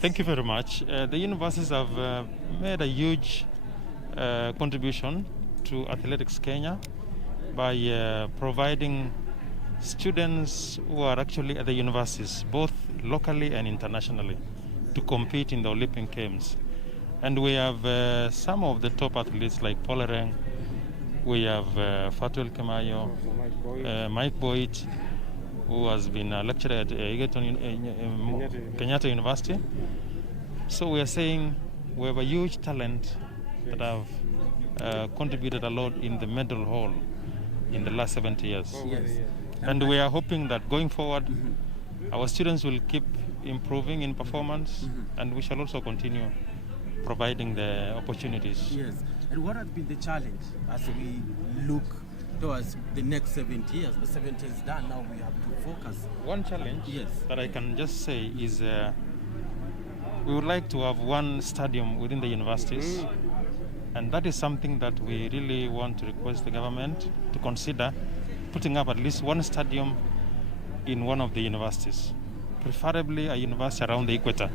Thank you very much. The universities have made a huge contribution to Athletics Kenya by providing students who are actually at the universities, both locally and internationally, to compete in the Olympic Games. And we have some of the top athletes like Polereng, we have Fatul Kemayo, Mike Boyd, who has been a lecturer at Kenyatta University. So we are saying we have a huge talent that have contributed a lot in the medal haul in the last 70 years. Yes. And we are hoping that going forward, our students will keep improving in performance, and we shall also continue providing the opportunities. Yes. And what has been the challenge as we look towards the next 70 years? The 70 is done, now we have to focus. One challenge Yes. that I can just say is we would like to have one stadium within the universities, and that is something that we really want to request the government to consider putting up at least one stadium in one of the universities, preferably a university around the equator.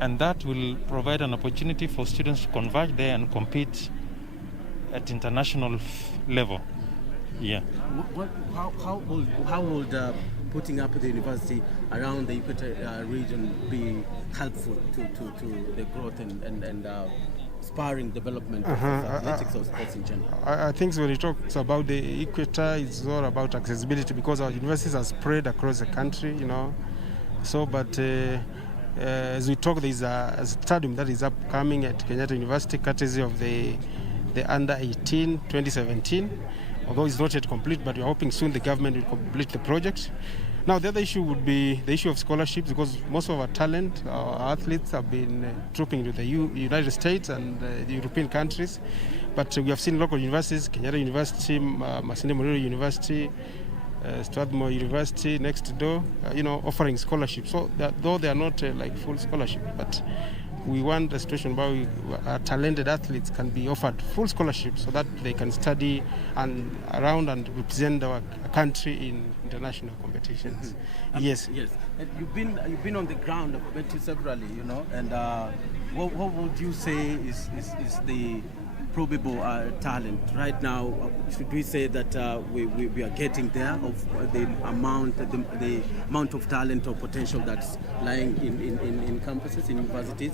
And that will provide an opportunity for students to converge there and compete at international level. Yeah. How would putting up the university around the equator region be helpful to the growth and spurring development of athletics or sports in general? I think when it talks about the equator, it's all about accessibility because our universities are spread across the country, So, but as we talk, there's a stadium that is upcoming at Kenyatta University, courtesy of the Under 18 2017. Although it's not yet complete, but we're hoping soon the government will complete the project. Now, the other issue would be the issue of scholarships, because most of our talent, our athletes, have been trooping to the United States and the European countries. But we have seen local universities, Kenyatta University, Masinde Muliro University, Strathmore University next door, offering scholarships. So though they are not like full scholarship, but we want a situation where our talented athletes can be offered full scholarships so that they can study around and represent our country in international competitions. Yes. Yes. And you've been on the ground. I've met you severally, And what would you say is the probable talent right now? Should we say that we are getting there of the amount of talent or potential that's lying in campuses, in universities?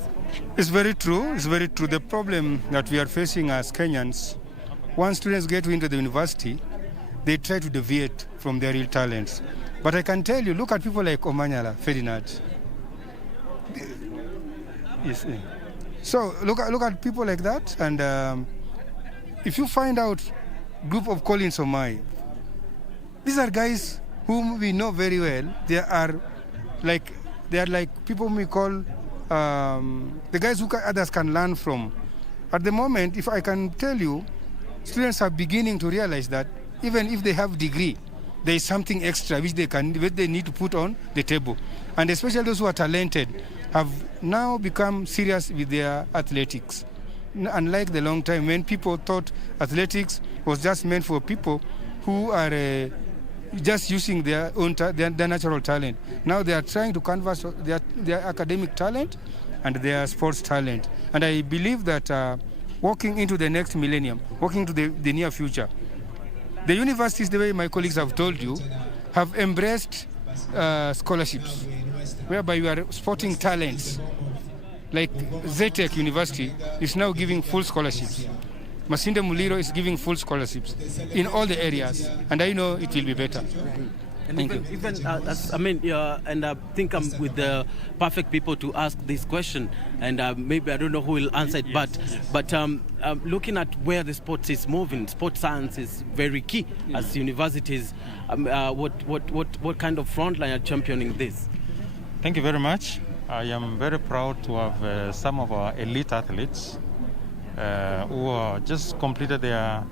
It's very true. It's very true. The problem that we are facing as Kenyans, once students get into the university, they try to deviate from their real talents. But I can tell you, look at people like Omanyala, Ferdinand. Yes. So look at people like that, and if you find out group of Collins Omai, these are guys whom we know very well. They are like people we call the guys who others can learn from. At the moment, if I can tell you, students are beginning to realize that even if they have degree, there is something extra which they need to put on the table, and especially those who are talented have now become serious with their athletics. Unlike the long time when people thought athletics was just meant for people who are just using their own their natural talent. Now they are trying to canvas their academic talent and their sports talent. And I believe that walking into the next millennium, walking into the near future, the universities, the way my colleagues have told you, have embraced scholarships, whereby you are sporting talents. Like Zetech University is now giving full scholarships. Masinde Muliro is giving full scholarships in all the areas, and I know it will be better. And I think I'm with the perfect people to ask this question, and maybe I don't know who will answer it, but looking at where the sports is moving, sports science is very key as universities. What kind of frontline are championing this? Thank you very much. I am very proud to have some of our elite athletes who are just completed their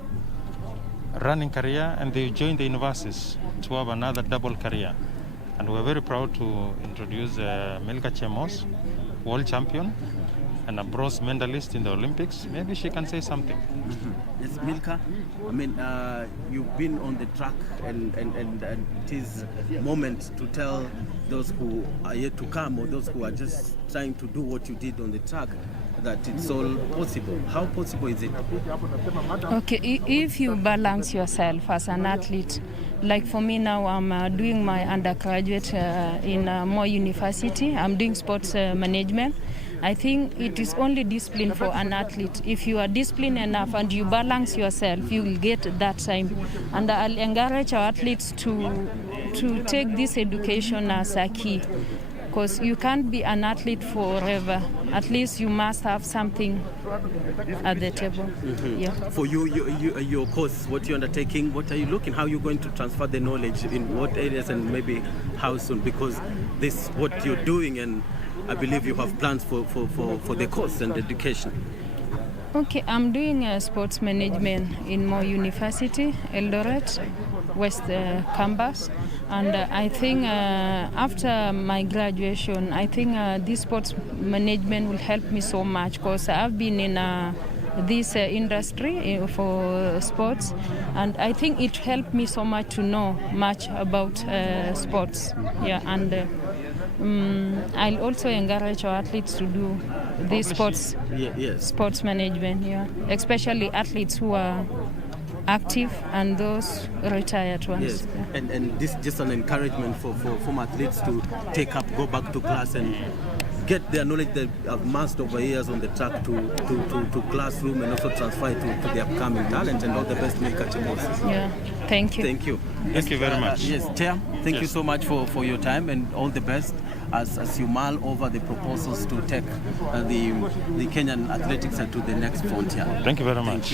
running career and they joined the universities to have another double career. And we're very proud to introduce Milka Chemos, world champion, and a bronze medalist in the Olympics. Maybe she can say something. Yes, Milka, I mean, you've been on the track, and it is a moment to tell those who are yet to come, or those who are just trying to do what you did on the track, that it's all possible. How possible is it? Okay, if you balance yourself as an athlete, like for me now, I'm doing my undergraduate in Moy University. I'm doing sports management. I think it is only discipline for an athlete. If you are disciplined enough and you balance yourself, you will get that time. And I'll encourage our athletes to take this education as a key, because you can't be an athlete forever. At least you must have something at the table. Mm-hmm. Yeah. For you, your course, what you're undertaking, what are you looking, how are you going to transfer the knowledge, in what areas, and maybe how soon? Because this what you're doing, and I believe you have plans for the course and education. Okay, I'm doing sports management in Moy University, Eldoret, West Campus. And I think after my graduation, I think this sports management will help me so much, because I've been in this industry for sports, and I think it helped me so much to know much about sports. Yeah, and I'll also encourage our athletes to do this sports management. Yeah, especially athletes who are active and those retired ones. Yes, and this is just an encouragement for former athletes to take up, go back to class and get their knowledge they have amassed over years on the track to classroom, and also transfer it to the upcoming talent. And all the best, Milka Chebosi. Yeah, thank you. Thank you. Thank you very much. Yes, Chair, thank you so much for your time, and all the best as you mull over the proposals to take the Kenyan athletics to the next frontier. Thank you very much.